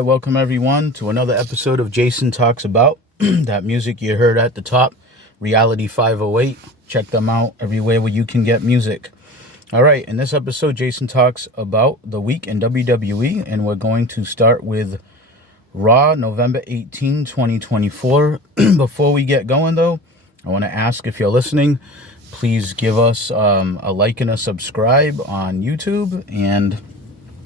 right, welcome everyone to another episode of Jason Talks About. That music you heard at the top, Reality 508. Check them out everywhere where you can get music. All right, in this episode, Jason talks about the week in WWE, and we're going to start with Raw, November 18, 2024. Before we get going, though, I want to ask if you're listening, please give us a like and a subscribe on YouTube, and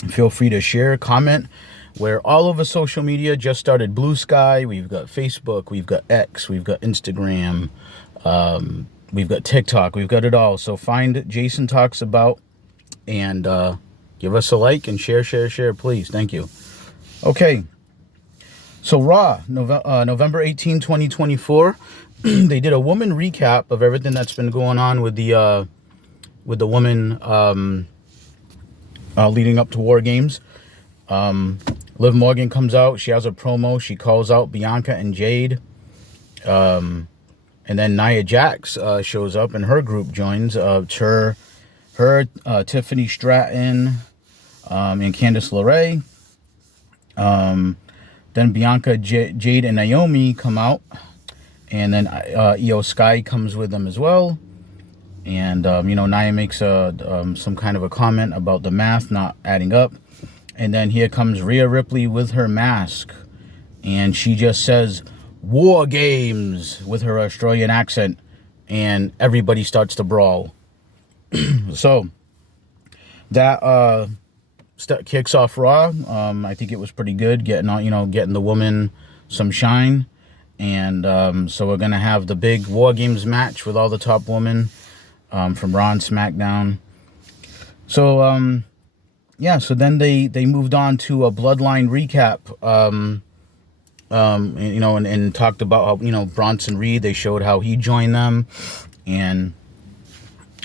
feel free to share, comment. We're all over social media. Just started Blue Sky. We've got Facebook. We've got X. We've got Instagram. We've got TikTok. We've got it all. So find Jason Talks About and give us a like and share, please. Thank you. Okay. So Raw, November 18, 2024. They did a woman recap of everything that's been going on with the woman leading up to War Games. Liv Morgan comes out. She has a promo. She calls out Bianca and Jade. And then Nia Jax shows up, and her group joins. Tiffany Stratton, and Candice LeRae. Then Bianca, Jade, and Naomi come out. And then Io Sky comes with them as well. And, Nia makes some kind of a comment about the math not adding up. And then here comes Rhea Ripley with her mask. And she just says, War Games, with her Australian accent. And everybody starts to brawl. So, that kicks off Raw. I think it was pretty good, getting the woman some shine. And so we're going to have the big War Games match with all the top women from Raw and SmackDown. So, so then they moved on to a Bloodline recap, and talked about how, Bronson Reed, they showed how he joined them, and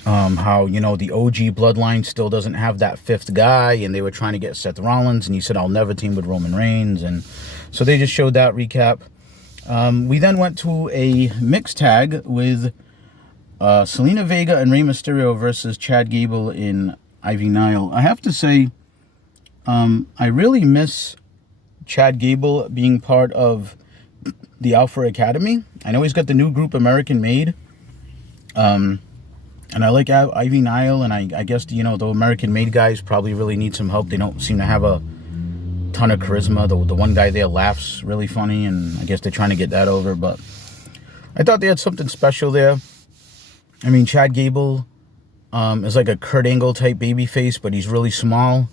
how, the OG Bloodline still doesn't have that fifth guy, and they were trying to get Seth Rollins, and he said, I'll never team with Roman Reigns, and so they just showed that recap. We then went to a mixed tag with Selena Vega and Rey Mysterio versus Chad Gable in Ivy Nile. I have to say, I really miss Chad Gable being part of the Alpha Academy. I know he's got the new group American Made. And I like Ivy Nile, and I guess, the American Made guys probably really need some help. They don't seem to have a ton of charisma. The one guy there laughs really funny, and I guess they're trying to get that over. But I thought they had something special there. I mean, Chad Gable is like a Kurt Angle type babyface, but he's really small.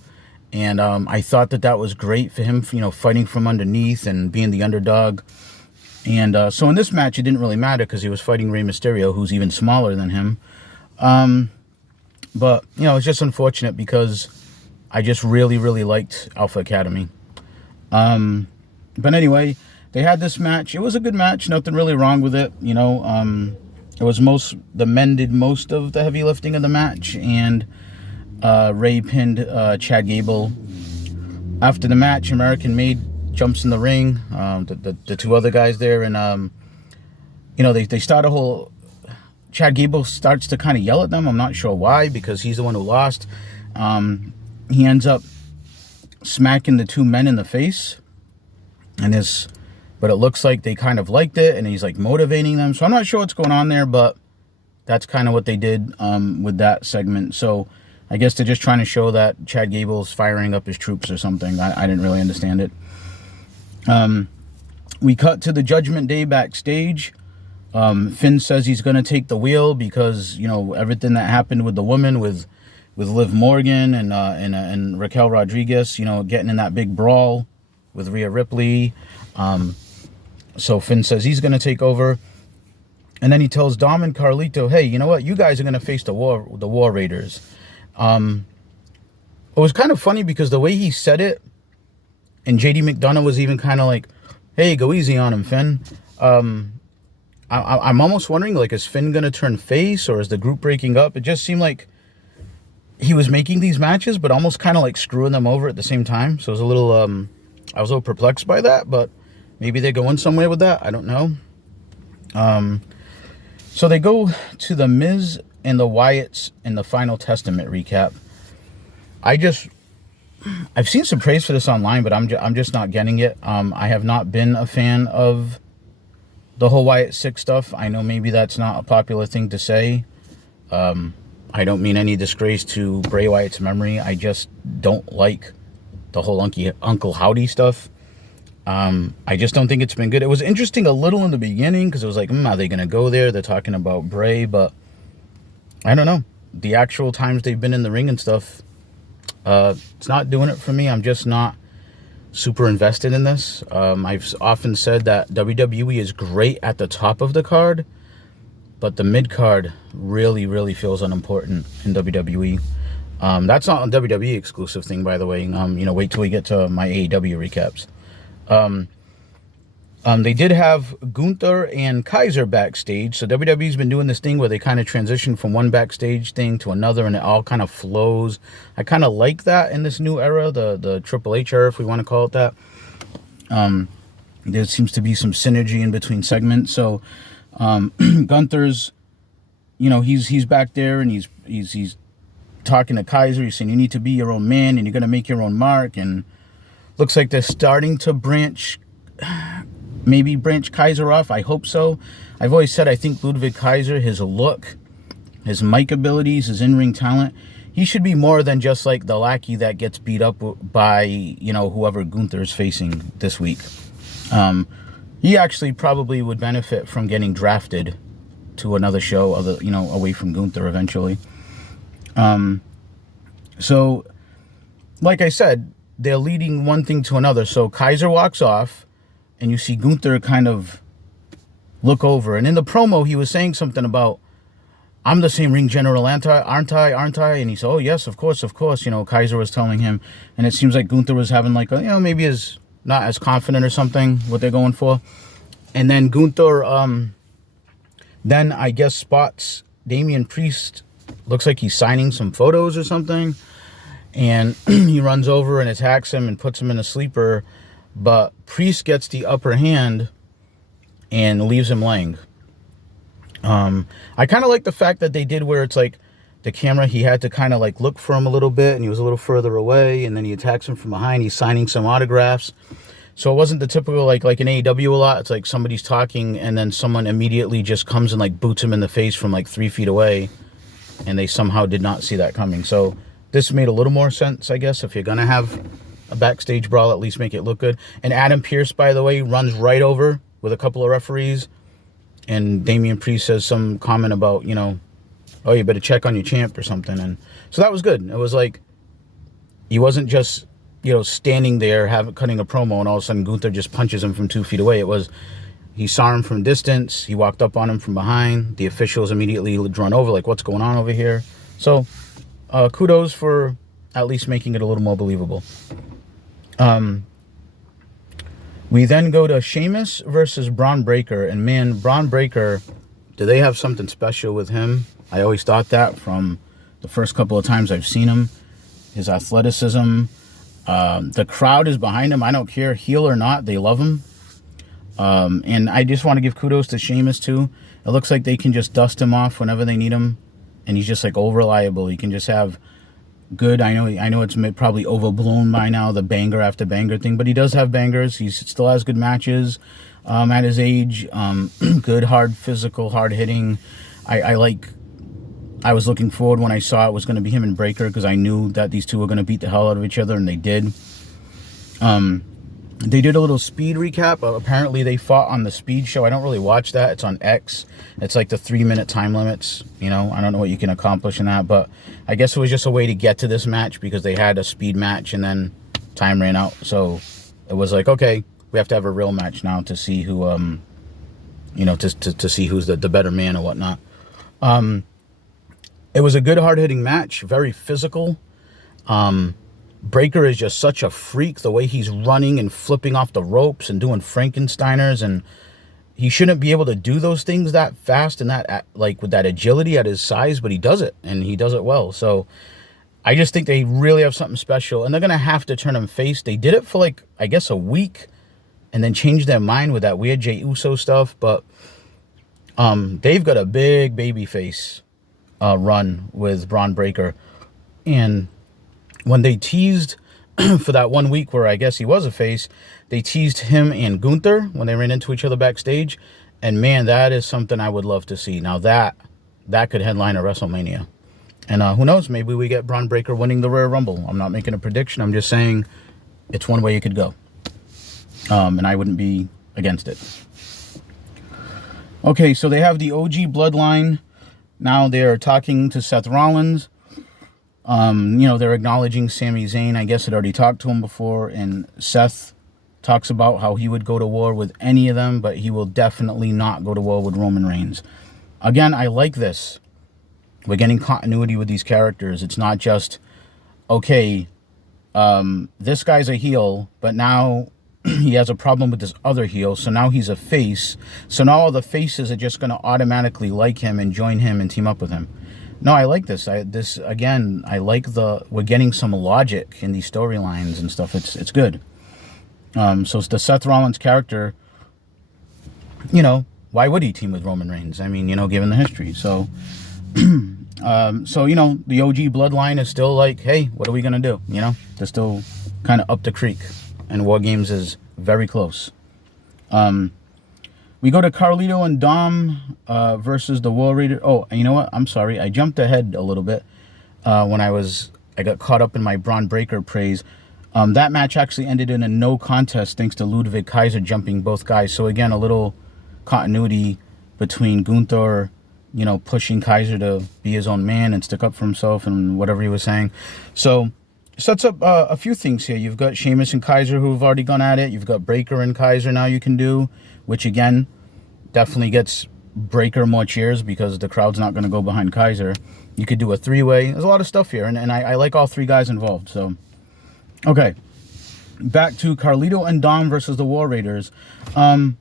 And I thought that was great for him, fighting from underneath and being the underdog. And so in this match, it didn't really matter because he was fighting Rey Mysterio, who's even smaller than him. But, it's just unfortunate because I just really, really liked Alpha Academy. But anyway, they had this match. It was a good match. Nothing really wrong with it. It was the men did most of the heavy lifting of the match, and Ray pinned Chad Gable. After the match, American Made jumps in the ring, the two other guys there, and they start a whole. Chad Gable starts to kind of yell at them. I'm not sure why, because he's the one who lost. He ends up smacking the two men in the face, but it looks like they kind of liked it, and he's like motivating them. So I'm not sure what's going on there, but that's kind of what they did with that segment. So I guess they're just trying to show that Chad Gable's firing up his troops or something. I didn't really understand it. We cut to the Judgment Day backstage. Finn says he's going to take the wheel because, everything that happened with the woman, with Liv Morgan and Raquel Rodriguez, getting in that big brawl with Rhea Ripley. So Finn says he's going to take over. And then he tells Dom and Carlito, hey, you know what? You guys are going to face the War Raiders. It was kind of funny because the way he said it, and JD McDonough was even kind of like, hey, go easy on him, Finn. I'm almost wondering, like, is Finn going to turn face, or is the group breaking up? It just seemed like he was making these matches, but almost kind of like screwing them over at the same time. So it was a little, I was a little perplexed by that, but maybe they're going somewhere with that. I don't know. So they go to the Miz and the Wyatts in the Final Testament recap. I just I've seen some praise for this online, but I'm just not getting it. I have not been a fan of the whole Wyatt Six stuff. I know maybe that's not a popular thing to say. I don't mean any disgrace to Bray Wyatt's memory. I just don't like the whole Uncle Howdy stuff. I just don't think it's been good. It was interesting a little in the beginning because it was like, are they going to go there? They're talking about Bray, but I don't know. The actual times they've been in the ring and stuff, it's not doing it for me. I'm just not super invested in this. I've often said that WWE is great at the top of the card, but the mid card really feels unimportant in WWE. That's not a WWE exclusive thing, by the way. Wait till we get to my AEW recaps. They did have Gunther and Kaiser backstage. So WWE's been doing this thing where they kind of transition from one backstage thing to another, and it all kind of flows. I kind of like that in this new era, the Triple H era, if we want to call it that. There seems to be some synergy in between segments. So Gunther's, he's back there, and he's talking to Kaiser. He's saying you need to be your own man, and you're gonna make your own mark. And looks like they're starting to branch Kaiser off. I hope so. I've always said I think Ludwig Kaiser, his look, his mic abilities, his in-ring talent, he should be more than just like the lackey that gets beat up by, whoever Gunther is facing this week. He actually probably would benefit from getting drafted to another show, away from Gunther eventually. So, like I said, they're leading one thing to another. So Kaiser walks off, and you see Gunther kind of look over. And in the promo, he was saying something about, I'm the same ring general, aren't I? And he said, oh, yes, of course. Kaiser was telling him. And it seems like Gunther was having maybe is not as confident or something, what they're going for. And then Gunther, then I guess spots Damian Priest. Looks like he's signing some photos or something. And he runs over and attacks him and puts him in a sleeper. But Priest gets the upper hand and leaves him laying. I kind of like the fact that they did where it's like the camera, he had to kind of like look for him a little bit, and he was a little further away, and then he attacks him from behind. He's signing some autographs. So it wasn't the typical like in AEW a lot. It's like somebody's talking and then someone immediately just comes and like boots him in the face from like 3 feet away, and they somehow did not see that coming. So this made a little more sense, I guess. If you're going to have a backstage brawl, at least make it look good. And Adam Pearce, by the way, runs right over with a couple of referees. And Damian Priest says some comment about, oh, you better check on your champ or something. And so that was good. It was like, he wasn't just, standing there cutting a promo, and all of a sudden Gunther just punches him from 2 feet away. It was, he saw him from distance. He walked up on him from behind. The officials immediately drawn over, like, what's going on over here? So kudos for at least making it a little more believable. We then go to Sheamus versus Braun Breaker. And man, Braun Breaker, do they have something special with him? I always thought that from the first couple of times I've seen him. His athleticism. The crowd is behind him. I don't care, heel or not. They love him. And I just want to give kudos to Sheamus too. It looks like they can just dust him off whenever they need him. And he's just like reliable. He can just have good. I know it's probably overblown by now, the banger after banger thing, but he does have bangers. He still has good matches at his age. Good, hard, physical, hard hitting. I was looking forward when I saw it was going to be him and Breaker, because I knew that these two were going to beat the hell out of each other, and they did. They did a little speed recap. Apparently they fought on the speed show. I don't really watch that. It's on X. It's like the 3-minute time limits. I don't know what you can accomplish in that, but I guess it was just a way to get to this match, because they had a speed match and then time ran out. So it was like, okay, we have to have a real match now to see who, to see who's the better man or whatnot. It was a good hard-hitting match, very physical. Breaker is just such a freak, the way he's running and flipping off the ropes and doing Frankensteiners, and he shouldn't be able to do those things that fast and that with that agility at his size, but he does it, and he does it well. So I just think they really have something special, and they're going to have to turn him face. They did it for I guess a week and then changed their mind with that weird Jey Uso stuff, but they've got a big baby face run with Braun Breaker. And when they teased for that 1 week where I guess he was a face, they teased him and Gunther when they ran into each other backstage. And man, that is something I would love to see. Now that could headline a WrestleMania. And who knows, maybe we get Braun Breaker winning the Royal Rumble. I'm not making a prediction. I'm just saying it's one way you could go. And I wouldn't be against it. Okay, so they have the OG Bloodline. Now they're talking to Seth Rollins. They're acknowledging Sami Zayn. I guess I'd already talked to him before. And Seth talks about how he would go to war with any of them, but he will definitely not go to war with Roman Reigns. Again, I like this. We're getting continuity with these characters. It's not just, okay, this guy's a heel, but now he has a problem with this other heel, so now he's a face. So now all the faces are just going to automatically like him and join him and team up with him. No, I like this. I like we're getting some logic in these storylines and stuff. It's good. So it's the Seth Rollins character, why would he team with Roman Reigns? I mean, given the history. So, the OG Bloodline is still like, hey, what are we going to do? They're still kind of up the creek. And War Games is very close. We go to Carlito and Dom versus the War Raiders. Oh, you know what? I'm sorry. I jumped ahead a little bit when I got caught up in my Braun Breaker praise. That match actually ended in a no contest thanks to Ludwig Kaiser jumping both guys. So again, a little continuity between Gunther, pushing Kaiser to be his own man and stick up for himself and whatever he was saying. So sets up a few things here. You've got Sheamus and Kaiser who have already gone at it. You've got Breaker and Kaiser now you can do, which again definitely gets Breaker more cheers because the crowd's not going to go behind Kaiser. You could do a three-way. There's a lot of stuff here, and I like all three guys involved. So, okay. Back to Carlito and Dom versus the War Raiders. It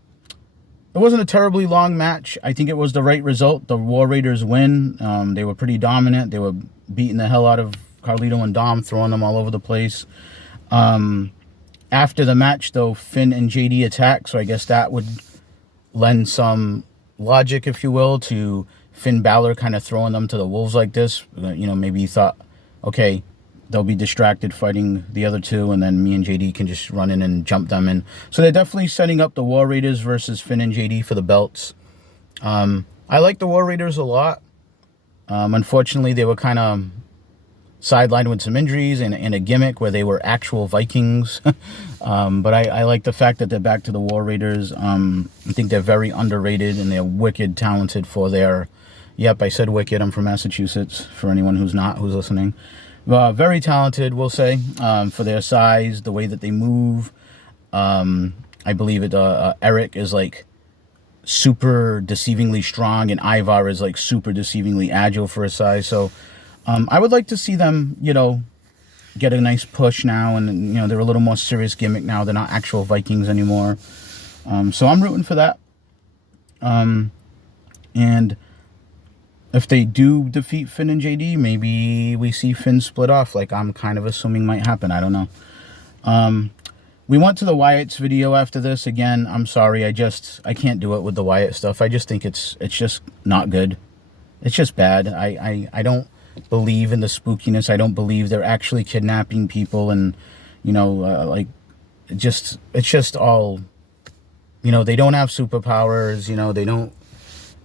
wasn't a terribly long match. I think it was the right result. The War Raiders win. They were pretty dominant. They were beating the hell out of Carlito and Dom, throwing them all over the place. After the match, though, Finn and JD attack, so I guess that would lend some logic, if you will, to Finn Balor kind of throwing them to the wolves like this. Maybe he thought, okay, they'll be distracted fighting the other two, and then me and JD can just run in and jump them in. So they're definitely setting up the War Raiders versus Finn and JD for the belts. I like the War Raiders a lot. Unfortunately, they were kind of sidelined with some injuries and a gimmick where they were actual Vikings. But I like the fact that they're back to the War Raiders. I think they're very underrated and they're wicked talented for their... Yep, I said wicked. I'm from Massachusetts, for anyone who's listening. Very talented, we'll say, for their size, the way that they move. I believe Eric is like super deceivingly strong and Ivar is like super deceivingly agile for his size. So I would like to see them, get a nice push now, and they're a little more serious gimmick now. They're not actual Vikings anymore. So I'm rooting for that. And if they do defeat Finn and JD, maybe we see Finn split off, like I'm kind of assuming might happen. I don't know. We went to the Wyatt's video after this. Again, I'm sorry. I can't do it with the Wyatt stuff. I just think it's just not good. It's just bad. I don't believe in the spookiness. I don't believe they're actually kidnapping people, and it's just all, they don't have superpowers. They don't.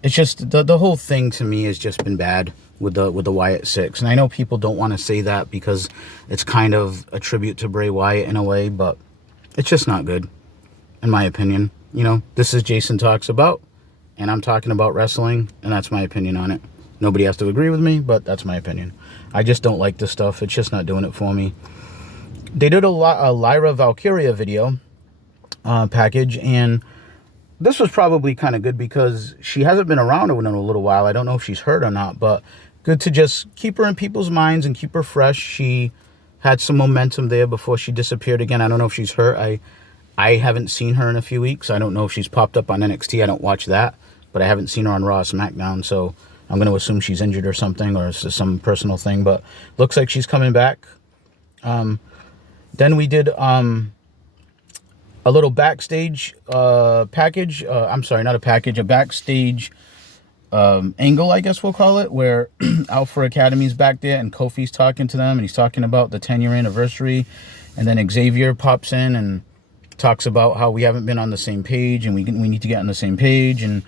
It's just the whole thing to me has just been bad with the Wyatt Six, and I know people don't want to say that because it's kind of a tribute to Bray Wyatt in a way, but it's just not good, in my opinion. This is Jason Talks About, and I'm talking about wrestling, and that's my opinion on it. Nobody has to agree with me, but that's my opinion. I just don't like this stuff. It's just not doing it for me. They did a Lyra Valkyria video package, and this was probably kind of good because she hasn't been around in a little while. I don't know if she's hurt or not, but good to just keep her in people's minds and keep her fresh. She had some momentum there before she disappeared again. I don't know if she's hurt. I haven't seen her in a few weeks. I don't know if she's popped up on NXT. I don't watch that, but I haven't seen her on Raw, SmackDown, so I'm going to assume she's injured or something, or it's some personal thing, but looks like she's coming back. Then we did a little backstage package. I'm sorry, not a package, a backstage angle, I guess we'll call it, where Alpha Academy's back there and Kofi's talking to them, and he's talking about the 10-year anniversary, and then Xavier pops in and talks about how we haven't been on the same page and we need to get on the same page, and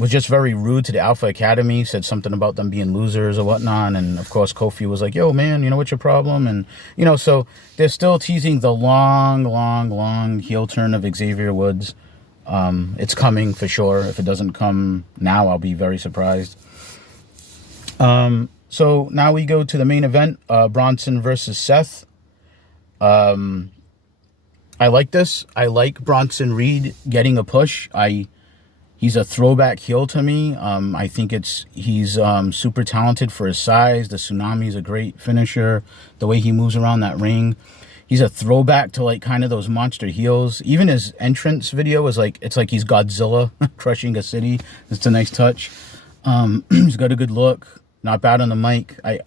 was just very rude to the Alpha Academy, said something about them being losers or whatnot, and of course Kofi was like, yo man, you know what's your problem? And you know, so they're still teasing the long heel turn of Xavier Woods. It's coming for sure. If it doesn't come now, I'll be very surprised. So now we go to the main event, Bronson versus Seth. I like this. I like Bronson Reed getting a push. He's a throwback heel to me. I think he's super talented for his size. The Tsunami's a great finisher. The way he moves around that ring. He's a throwback to like kind of those monster heels. Even his entrance video is like, it's like he's Godzilla crushing a city. It's a nice touch. He's got a good look. Not bad on the mic. I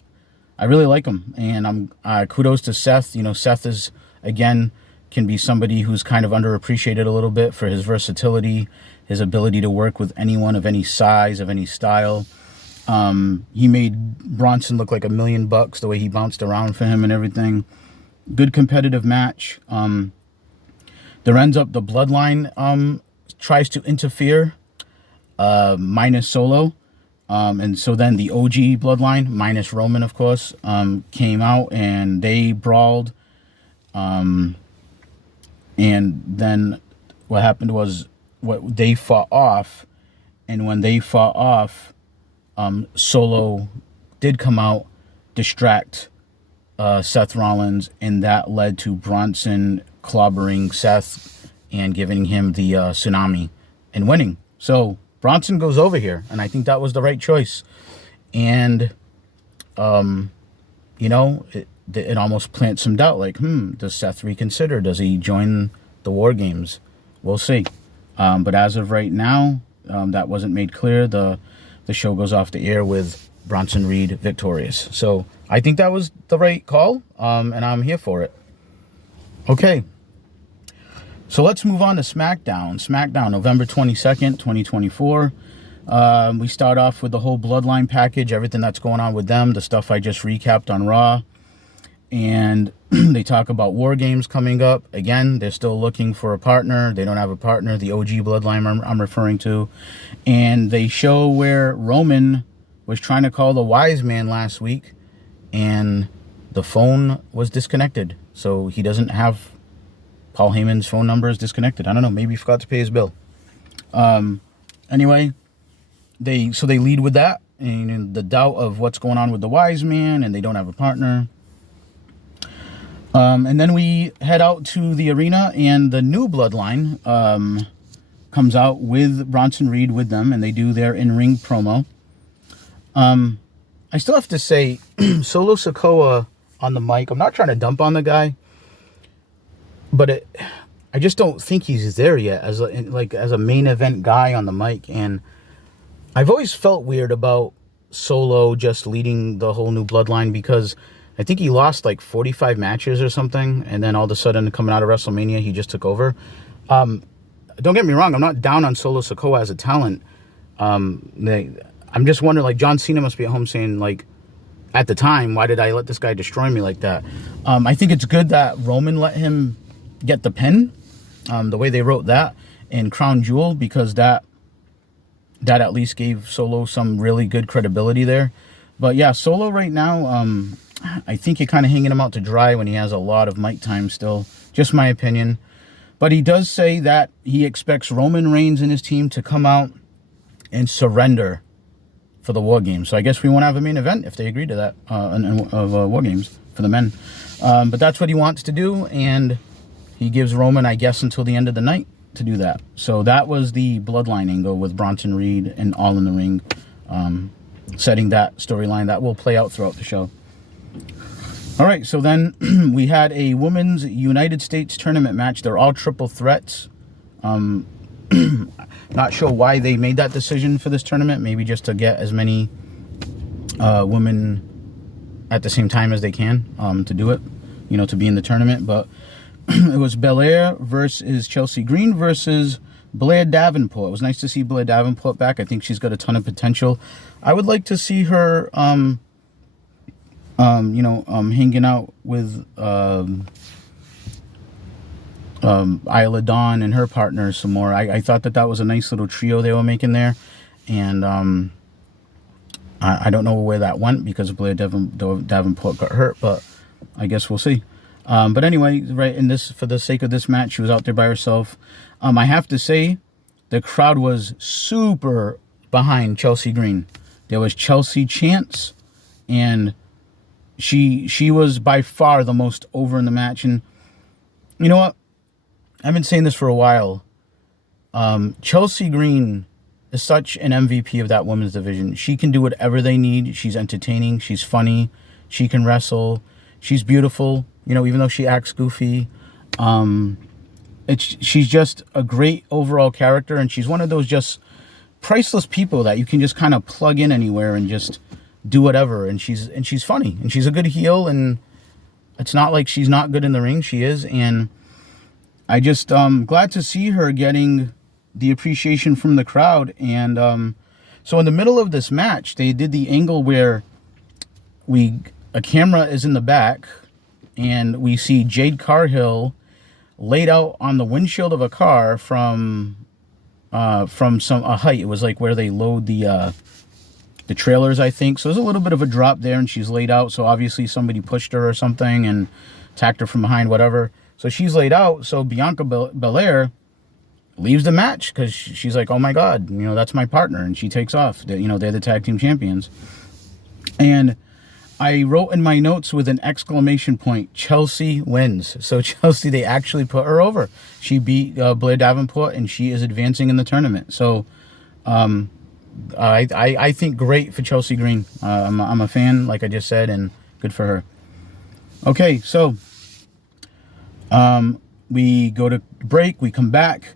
really like him. And kudos to Seth. You know, Seth is, again, can be somebody who's kind of underappreciated a little bit for his versatility, his ability to work with anyone of any size, of any style. He made Bronson look like $1 million, the way he bounced around for him and everything. Good competitive match. There ends up the Bloodline tries to interfere, minus Solo. And so then the OG Bloodline, minus Roman, of course, came out and they brawled. And then what happened was they fought off. And when they fought off, Solo did come out, distract Seth Rollins, and that led to Bronson clobbering Seth and giving him the Tsunami and winning. So Bronson goes over here, and I think that was the right choice. And, you know, it almost plants some doubt, like, does Seth reconsider? Does he join the War Games? We'll see. But as of right now, that wasn't made clear. The show goes off the air with Bronson Reed victorious. So I think that was the right call, and I'm here for it. Okay. So let's move on to SmackDown. SmackDown, November 22nd, 2024. We start off with the whole Bloodline package, everything that's going on with them, the stuff I just recapped on Raw. And they talk about War Games coming up. Again, they're still looking for a partner. They don't have a partner, the OG Bloodline I'm referring to. And they show where Roman was trying to call the wise man last week, and the phone was disconnected. So he doesn't have Paul Heyman's phone number is disconnected. I don't know. Maybe he forgot to pay his bill. Anyway, they lead with that and the doubt of what's going on with the wise man, and they don't have a partner. And then we head out to the arena, and the new Bloodline comes out with Bronson Reed with them, and they do their in-ring promo. I still have to say, Solo Sikoa on the mic, I'm not trying to dump on the guy, but I just don't think he's there yet as a main event guy on the mic. And I've always felt weird about Solo just leading the whole new Bloodline, because I think he lost like 45 matches or something, and then all of a sudden coming out of WrestleMania, he just took over. Don't get me wrong, I'm not down on Solo Sikoa as a talent. I'm just wondering, like, John Cena must be at home saying, like, at the time, why did I let this guy destroy me like that? I think it's good that Roman let him get the pin, the way they wrote that in Crown Jewel, because that at least gave Solo some really good credibility there. But yeah, Solo right now, I think you're kind of hanging him out to dry when he has a lot of mic time still. Just my opinion. But he does say that he expects Roman Reigns and his team to come out and surrender for the War Games. So I guess we won't have a main event if they agree to that of War Games for the men. But that's what he wants to do, and he gives Roman, I guess, until the end of the night to do that. So that was the Bloodline angle with Bronson Reed and All in the Ring, setting that storyline that will play out throughout the show. All right, so then we had a Women's United States Tournament match. They're all triple threats. Not sure why they made that decision for this tournament. Maybe just to get as many women at the same time as they can to do it, to be in the tournament. But it was Belair versus Chelsea Green versus Blair Davenport. It was nice to see Blair Davenport back. I think she's got a ton of potential. I would like to see her, hanging out with Isla Dawn and her partner some more. I thought that was a nice little trio they were making there, and I don't know where that went because Blair Davenport got hurt, but I guess we'll see. But anyway, right in this, for the sake of this match, she was out there by herself. I have to say, the crowd was super behind Chelsea Green. There was Chelsea chants, and she was by far the most over in the match. And you know what? I've been saying this for a while. Chelsea Green is such an MVP of that women's division. She can do whatever they need. She's entertaining. She's funny. She can wrestle. She's beautiful. Even though she acts goofy. She's just a great overall character, and she's one of those just priceless people that you can just kind of plug in anywhere and just do whatever. And she's funny, and she's a good heel, and it's not like she's not good in the ring. She is, and I just glad to see her getting the appreciation from the crowd. And so in the middle of this match, they did the angle where a camera is in the back, and we see Jade Cargill laid out on the windshield of a car from a height. It was like where they load the trailers, I think. So there's a little bit of a drop there, and she's laid out. So obviously somebody pushed her or something and attacked her from behind, whatever. So she's laid out. So Bianca Belair leaves the match because she's like, oh my God, that's my partner. And she takes off. They're the tag team champions. And I wrote in my notes with an exclamation point, Chelsea wins. So Chelsea, they actually put her over. She beat Blair Davenport, and she is advancing in the tournament. So I think great for Chelsea Green. I'm a fan, like I just said, and good for her. Okay, so we go to break, we come back,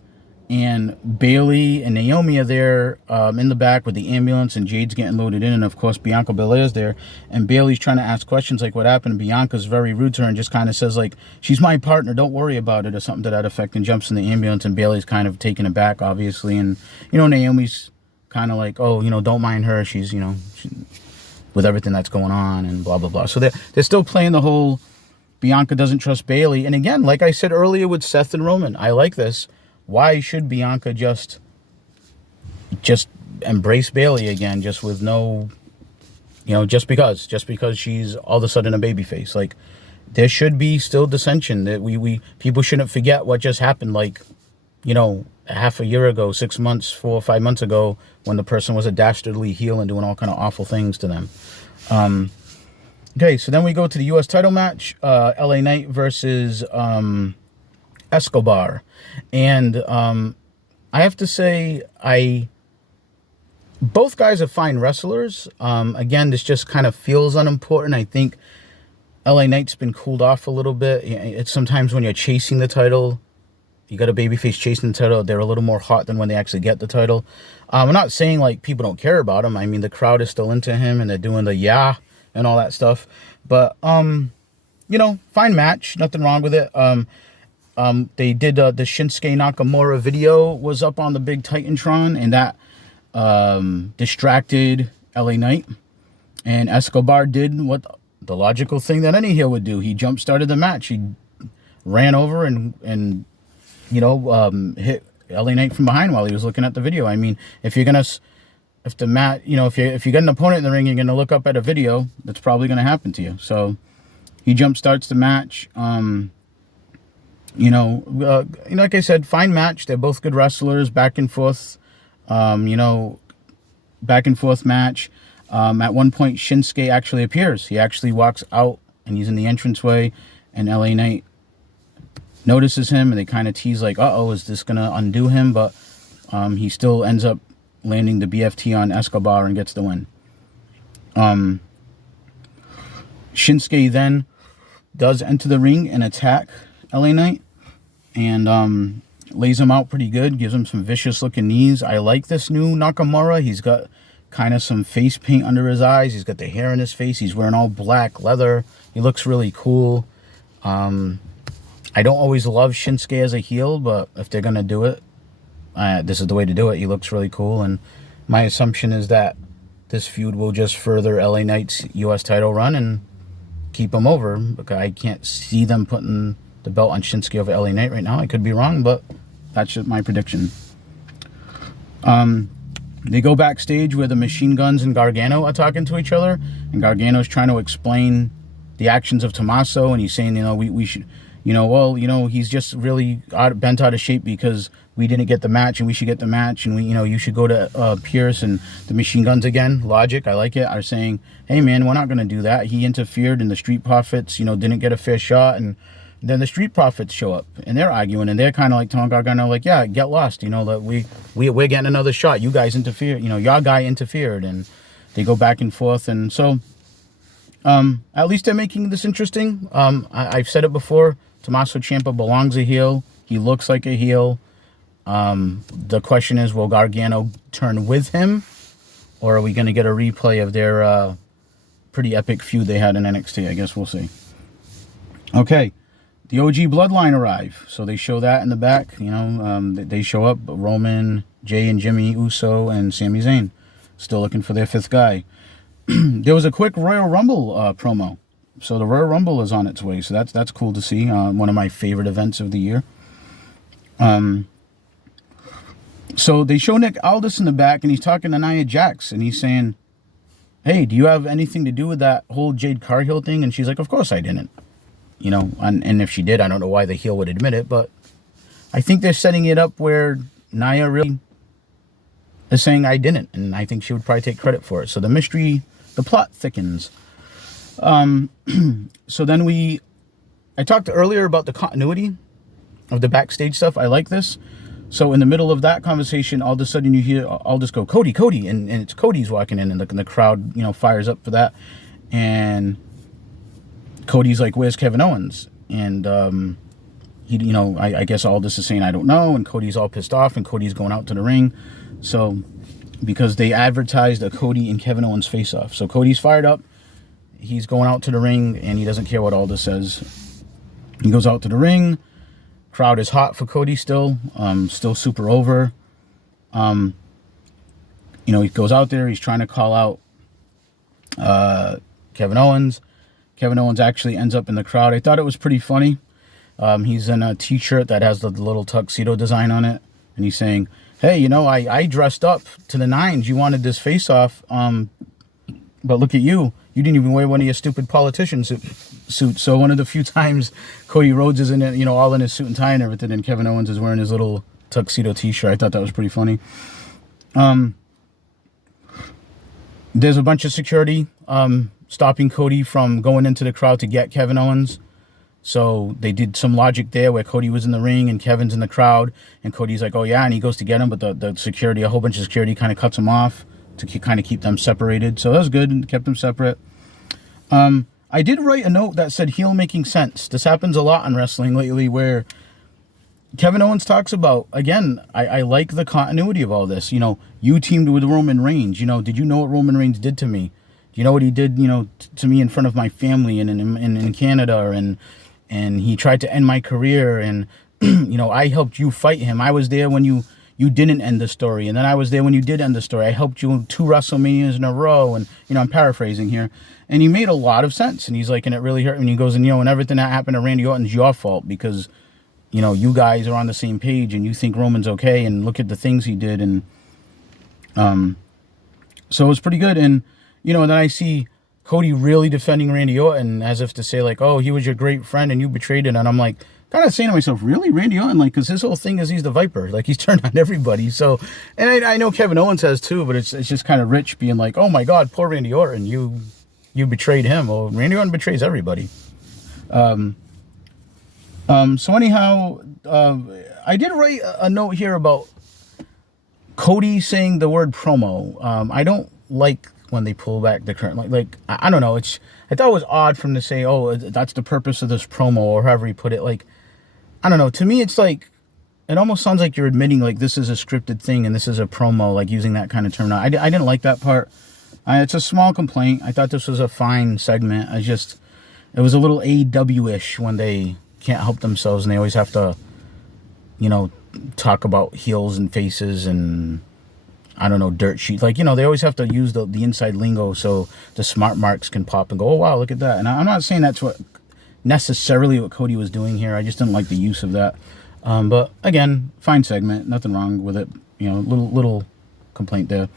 and Bayley and Naomi are there in the back with the ambulance, and Jade's getting loaded in, and of course Bianca Belair's there, and Bayley's trying to ask questions like what happened, and Bianca's very rude to her and just kind of says like, she's my partner, don't worry about it, or something to that effect, and jumps in the ambulance, and Bayley's kind of taken aback, obviously, and Naomi's kind of like, oh, don't mind her, she's, with everything that's going on, and blah, blah, blah. So they're still playing the whole Bianca doesn't trust Bayley, and again, like I said earlier with Seth and Roman, I like this. Why should Bianca just embrace Bayley again, just with no, just because she's all of a sudden a babyface? Like, there should be still dissension. That people shouldn't forget what just happened. Like, half a year ago, 6 months, 4 or 5 months ago, when the person was a dastardly heel and doing all kind of awful things to them. Okay, so then we go to the U.S. title match, LA Knight versus Escobar. And I have to say, both guys are fine wrestlers. Again, this just kind of feels unimportant. I think LA Knight's been cooled off a little bit. It's sometimes when you're chasing the title, you got a babyface chasing the title, they're a little more hot than when they actually get the title. I'm not saying like people don't care about him. I mean, the crowd is still into him, and they're doing the yeah and all that stuff. But fine match, nothing wrong with it. They did the Shinsuke Nakamura video was up on the big Titantron, and that distracted LA Knight. And Escobar did what the logical thing that any heel would do. He jump started the match. He ran over and hit LA Knight from behind while he was looking at the video. I mean, if you get an opponent in the ring, you're gonna look up at a video, that's probably gonna happen to you. So he jump starts the match. Like I said, fine match. They're both good wrestlers, back and forth match. At one point, Shinsuke actually appears. He actually walks out, and he's in the entranceway, and LA Knight notices him, and they kind of tease like, uh-oh, is this going to undo him? But he still ends up landing the BFT on Escobar and gets the win. Shinsuke then does enter the ring and attack LA Knight, and lays him out pretty good, gives him some vicious looking knees. I like this new Nakamura. He's got kind of some face paint under his eyes. He's got the hair in his face. He's wearing all black leather. He looks really cool. I don't always love Shinsuke as a heel, but if they're going to do it, this is the way to do it. He looks really cool, and my assumption is that this feud will just further LA Knight's U.S. title run and keep him over, because I can't see them putting the belt on Shinsuke over LA Knight right now. I could be wrong, but that's just my prediction. They go backstage where the Machine Guns and Gargano are talking to each other, and Gargano's trying to explain the actions of Tommaso, and he's saying, we should, he's just really bent out of shape because we didn't get the match, and we should get the match, and you should go to Pierce and the Machine Guns again. Logic, I like it, are saying, hey man, we're not going to do that. He interfered, and the Street Profits, didn't get a fair shot, and then the Street Profits show up, and they're arguing, and they're kind of like telling Gargano, like, yeah, get lost, that we're getting another shot. You guys interfered, your guy interfered, and they go back and forth, and so at least they're making this interesting. I've said it before, Tommaso Ciampa belongs a heel. He looks like a heel. The question is, will Gargano turn with him, or are we going to get a replay of their pretty epic feud they had in NXT? I guess we'll see. Okay. The OG Bloodline arrive, so they show that in the back. They show up, Roman, Jay and Jimmy Uso, and Sami Zayn, still looking for their fifth guy. There was a quick Royal Rumble promo, so the Royal Rumble is on its way, so that's cool to see. One of my favorite events of the year. So they show Nick Aldis in the back, and he's talking to Nia Jax, and he's saying, hey, do you have anything to do with that whole Jade Cargill thing? And she's like, of course I didn't. And if she did, I don't know why the heel would admit it, but I think they're setting it up where Nia really is saying I didn't, and I think she would probably take credit for it. So the plot thickens. So then I talked earlier about the continuity of the backstage stuff. I like this. So in the middle of that conversation, all of a sudden you hear Aldis go, Cody, and it's Cody's walking in, and the crowd, fires up for that, and Cody's like, where's Kevin Owens? And I guess Aldis is saying, I don't know, and Cody's all pissed off, and Cody's going out to the ring. So, because they advertised a Cody and Kevin Owens face-off. So Cody's fired up, he's going out to the ring, and he doesn't care what Aldis says. He goes out to the ring, crowd is hot for Cody still super over. He goes out there, he's trying to call out Kevin Owens. Kevin Owens actually ends up in the crowd. I thought it was pretty funny. He's in a t-shirt that has the little tuxedo design on it. And he's saying, hey, I dressed up to the nines. You wanted this face-off. But look at you. You didn't even wear one of your stupid politician suits. So one of the few times Cody Rhodes is in it, all in his suit and tie and everything, and Kevin Owens is wearing his little tuxedo t-shirt. I thought that was pretty funny. There's a bunch of security stopping Cody from going into the crowd to get Kevin Owens. So they did some logic there where Cody was in the ring and Kevin's in the crowd, and Cody's like, oh yeah, and he goes to get him, but the security, a whole bunch of security kind of cuts him off to kind of keep them separated. So that was good, and kept them separate. I did write a note that said heel making sense. This happens a lot in wrestling lately where Kevin Owens talks about, again, I like the continuity of all this. You teamed with Roman Reigns. Did you know what Roman Reigns did to me? Do you know what he did, to me in front of my family and in Canada, and he tried to end my career, and, I helped you fight him. I was there when you didn't end the story, and then I was there when you did end the story. I helped you in 2 WrestleManias in a row, and, I'm paraphrasing here. And he made a lot of sense, and he's like, and it really hurt. And he goes, and, and everything that happened to Randy Orton's your fault because, you guys are on the same page, and you think Roman's okay, and look at the things he did, and, so it was pretty good. And, then I see Cody really defending Randy Orton as if to say, like, oh, he was your great friend and you betrayed him. And I'm like, kind of saying to myself, really, Randy Orton? Like, because his whole thing is he's the Viper. Like, he's turned on everybody. So, and I know Kevin Owens has too, but it's just kind of rich being like, oh my God, poor Randy Orton. You betrayed him. Well, Randy Orton betrays everybody. So anyhow, I did write a note here about Cody saying the word promo. I don't like when they pull back the curtain. Like I don't know. I thought it was odd for him to say, oh, that's the purpose of this promo, or however he put it. Like, I don't know. To me, it's like, it almost sounds like you're admitting, like, this is a scripted thing and this is a promo, like using that kind of term. I didn't like that part. It's a small complaint. I thought this was a fine segment. It was a little AEW-ish when they can't help themselves and they always have to, talk about heels and faces and, I don't know, dirt sheets. Like, they always have to use the inside lingo so the smart marks can pop and go, oh, wow, look at that. And I'm not saying that's necessarily what Cody was doing here. I just didn't like the use of that. But again, fine segment. Nothing wrong with it. Little complaint there.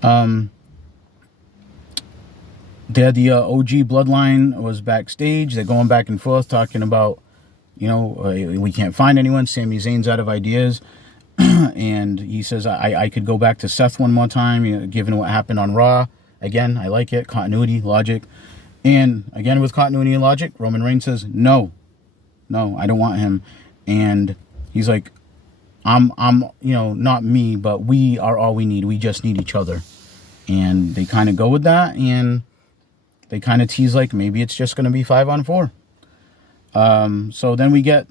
The OG Bloodline was backstage. They're going back and forth talking about, we can't find anyone. Sami Zayn's out of ideas. And he says, I could go back to Seth one more time, given what happened on Raw. Again, I like it. Continuity, logic. And again, with continuity and logic, Roman Reigns says, no, I don't want him. And he's like, I'm not me, but we are all we need. We just need each other. And they kind of go with that. And they kind of tease like maybe it's just going to be 5-on-4. So then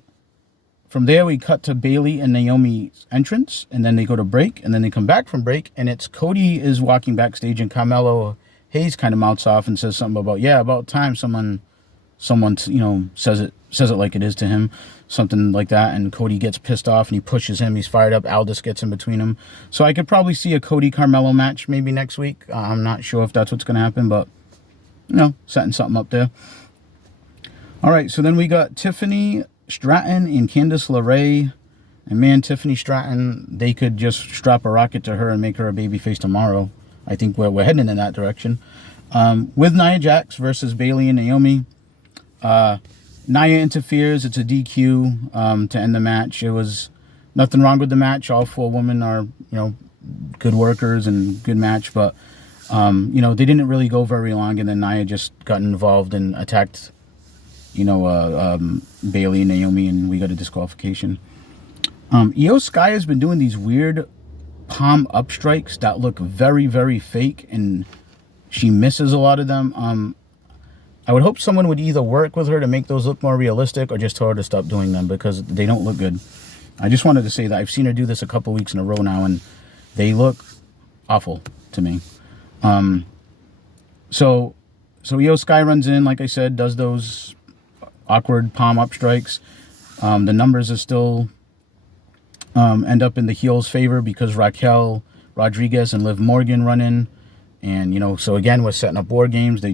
from there, we cut to Bayley and Naomi's entrance, and then they go to break, and then they come back from break, and it's Cody is walking backstage, and Carmelo Hayes kind of mouths off and says something about time someone says it like it is to him, something like that, and Cody gets pissed off and he pushes him. He's fired up. Aldis gets in between them. So I could probably see a Cody Carmelo match maybe next week. I'm not sure if that's what's going to happen, but setting something up there. All right, so then we got Tiffany Stratton and Candice LeRae. And man, Tiffany Stratton, they could just strap a rocket to her and make her a babyface tomorrow. I think we're heading in that direction. With Nia Jax versus Bayley and Naomi. Nia interferes. It's a DQ to end the match. It was nothing wrong with the match. All 4 women are, good workers and good match. But, they didn't really go very long. And then Nia just got involved and attacked Bayley and Naomi, and we got a disqualification. Io Sky has been doing these weird palm up strikes that look very, very fake, and she misses a lot of them. I would hope someone would either work with her to make those look more realistic or just tell her to stop doing them because they don't look good. I just wanted to say that I've seen her do this a couple weeks in a row now, and they look awful to me. So Io Sky runs in, like I said, does those awkward palm up strikes. The numbers are still end up in the heels' favor because Raquel Rodriguez and Liv Morgan run in, and so again we're setting up war games. They're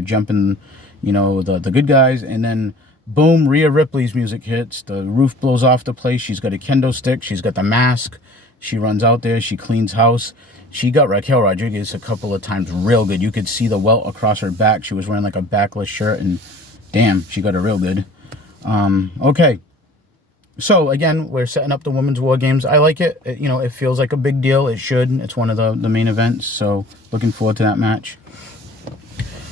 jumping, the good guys, and then boom, Rhea Ripley's music hits. The roof blows off the place. She's got a kendo stick. She's got the mask. She runs out there. She cleans house. She got Raquel Rodriguez a couple of times real good. You could see the welt across her back. She was wearing like a backless shirt, and damn, she got her real good. Okay. So, again, we're setting up the Women's War Games. I like it. It feels like a big deal. It should. It's one of the main events. So, looking forward to that match.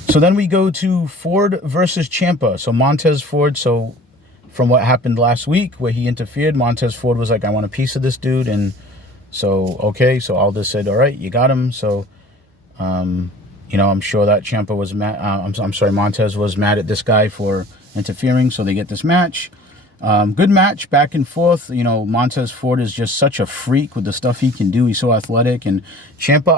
So, then we go to Ford versus Ciampa. So, Montez Ford. So, from what happened last week where he interfered, Montez Ford was like, I want a piece of this dude. And so, okay. So, Aldis said, all right, you got him. So, I'm sure that Ciampa was mad. I'm sorry, Montez was mad at this guy for interfering. So, they get this match. Good match, back and forth. Montez Ford is just such a freak with the stuff he can do. He's so athletic. And Ciampa,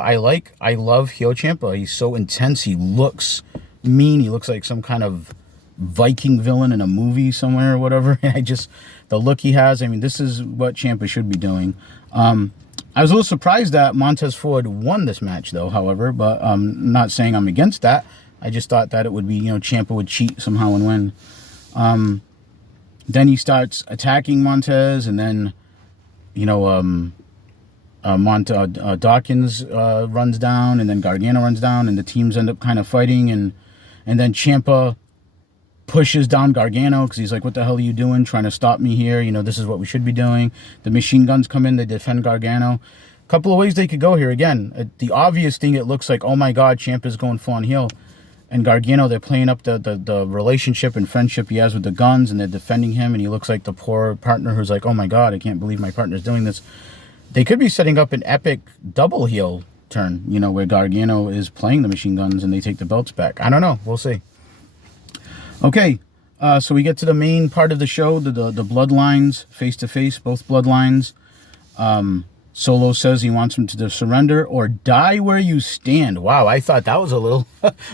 I love heel Ciampa. He's so intense. He looks mean. He looks like some kind of Viking villain in a movie somewhere or whatever. The look he has, this is what Ciampa should be doing. I was a little surprised that Montez Ford won this match, though, however. But I'm not saying I'm against that. I just thought that it would be, Ciampa would cheat somehow and win. Then he starts attacking Montez, and then, Dawkins runs down, and then Gargano runs down, and the teams end up kind of fighting, and then Ciampa pushes down Gargano because he's like, what the hell are you doing, trying to stop me here? This is what we should be doing. The machine guns come in, they defend Gargano. A couple of ways they could go here. Again, the obvious thing, it looks like, oh my God, Ciampa's going full on heel. And Gargano, they're playing up the relationship and friendship he has with the guns, and they're defending him, and he looks like the poor partner who's like, oh my God, I can't believe my partner's doing this. They could be setting up an epic double heel turn, where Gargano is playing the machine guns and they take the belts back. I don't know. We'll see. Okay, so we get to the main part of the show, the bloodlines, face-to-face, both bloodlines. Solo says he wants him to surrender or die where you stand. Wow, I thought that was a little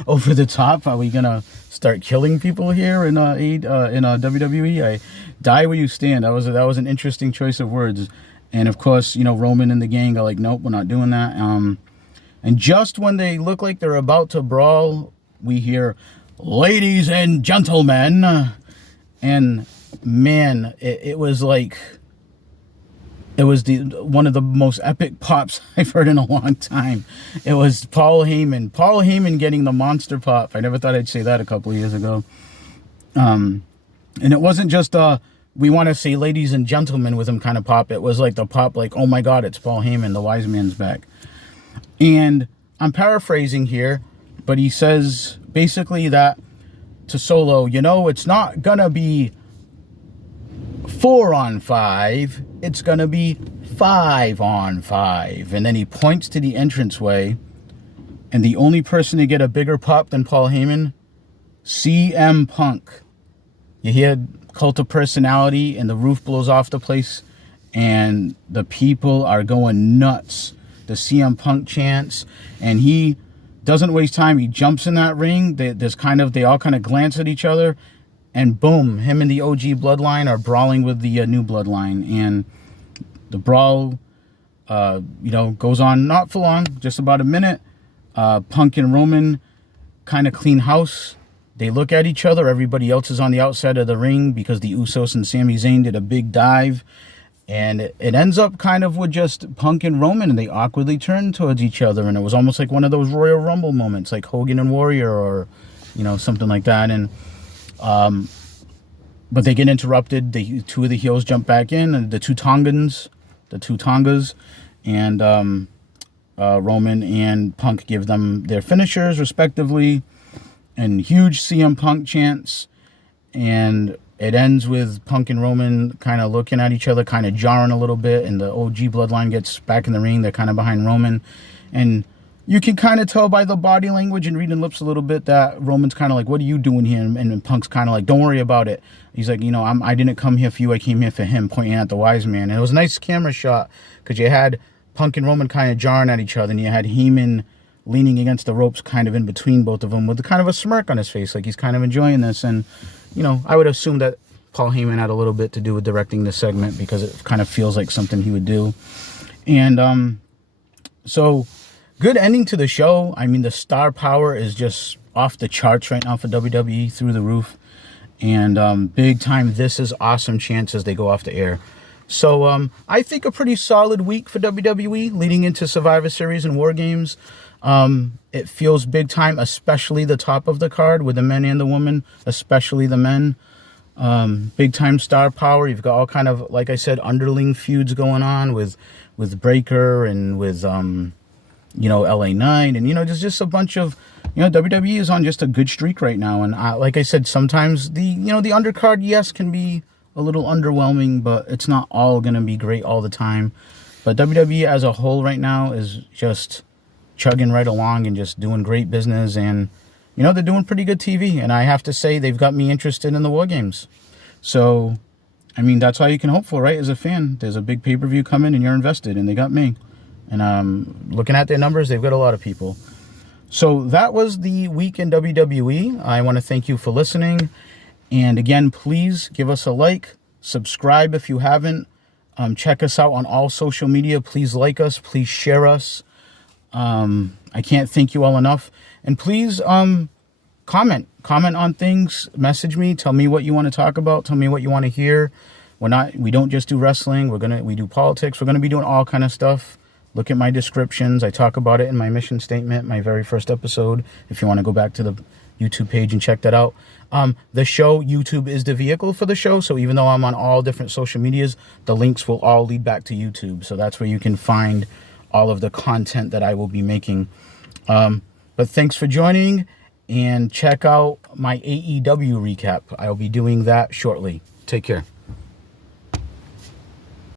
over the top. Are we gonna start killing people here in WWE? Die where you stand. That was an interesting choice of words. And of course, Roman and the gang are like, nope, we're not doing that. And just when they look like they're about to brawl, we hear, "Ladies and gentlemen," and man, it was like. It was one of the most epic pops I've heard in a long time. It was Paul Heyman. Paul Heyman getting the monster pop. I never thought I'd say that a couple of years ago. And it wasn't just we want to say ladies and gentlemen with him kind of pop. It was like the pop like, oh my God, it's Paul Heyman. The wise man's back. And I'm paraphrasing here, but he says basically that to Solo, it's not going to be 4-on-5, it's gonna be 5-on-5. And then he points to the entranceway, and the only person to get a bigger pop than Paul Heyman, CM Punk. You hear Cult of Personality, and the roof blows off the place, and the people are going nuts. The CM Punk chants, and he doesn't waste time. He jumps in that ring. They all kind of glance at each other. And boom, him and the OG bloodline are brawling with the new bloodline. And the brawl, goes on not for long, just about a minute. Punk and Roman kind of clean house. They look at each other. Everybody else is on the outside of the ring because the Usos and Sami Zayn did a big dive. And it ends up kind of with just Punk and Roman, and they awkwardly turn towards each other. And it was almost like one of those Royal Rumble moments, like Hogan and Warrior or, something like that. And but they get interrupted. Two of the heels jump back in, and the two Tongas, and Roman and Punk give them their finishers respectively, and huge CM Punk chants, and it ends with Punk and Roman kind of looking at each other, kind of jarring a little bit, and the OG bloodline gets back in the ring. They're kind of behind Roman, and you can kind of tell by the body language and reading lips a little bit that Roman's kind of like, what are you doing here? And Punk's kind of like, don't worry about it. He's like, I didn't come here for you. I came here for him, pointing at the wise man. And it was a nice camera shot because you had Punk and Roman kind of jarring at each other, and you had Heyman leaning against the ropes kind of in between both of them with kind of a smirk on his face, like he's kind of enjoying this. And, I would assume that Paul Heyman had a little bit to do with directing this segment because it kind of feels like something he would do. And so... good ending to the show. I mean, the star power is just off the charts right now for WWE, through the roof. And big time, this is awesome chants as they go off the air. So I think a pretty solid week for WWE leading into Survivor Series and War Games. It feels big time, especially the top of the card with the men and the women, especially the men. Big time star power. You've got all kind of, like I said, underling feuds going on with Breakker and with... LA Knight, and there's just a bunch of, WWE is on just a good streak right now. And like I said, sometimes the undercard, yes, can be a little underwhelming, but it's not all gonna be great all the time. But WWE as a whole right now is just chugging right along and just doing great business, and they're doing pretty good TV. And I have to say, they've got me interested in the War Games. So I mean, that's all you can hope for, right? As a fan, there's a big pay-per-view coming and you're invested, and they got me. And looking at their numbers, they've got a lot of people. So that was the week in WWE. I want to thank you for listening. And again, please give us a like, subscribe if you haven't. Check us out on all social media. Please like us. Please share us. I can't thank you all enough. And please comment on things. Message me. Tell me what you want to talk about. Tell me what you want to hear. We don't just do wrestling. We do politics. We're going to be doing all kind of stuff. Look at my descriptions. I talk about it in my mission statement, my very first episode, if you want to go back to the YouTube page and check that out. The show, YouTube is the vehicle for the show. So even though I'm on all different social medias, the links will all lead back to YouTube. So that's where you can find all of the content that I will be making. But thanks for joining, and check out my AEW recap. I'll be doing that shortly. Take care.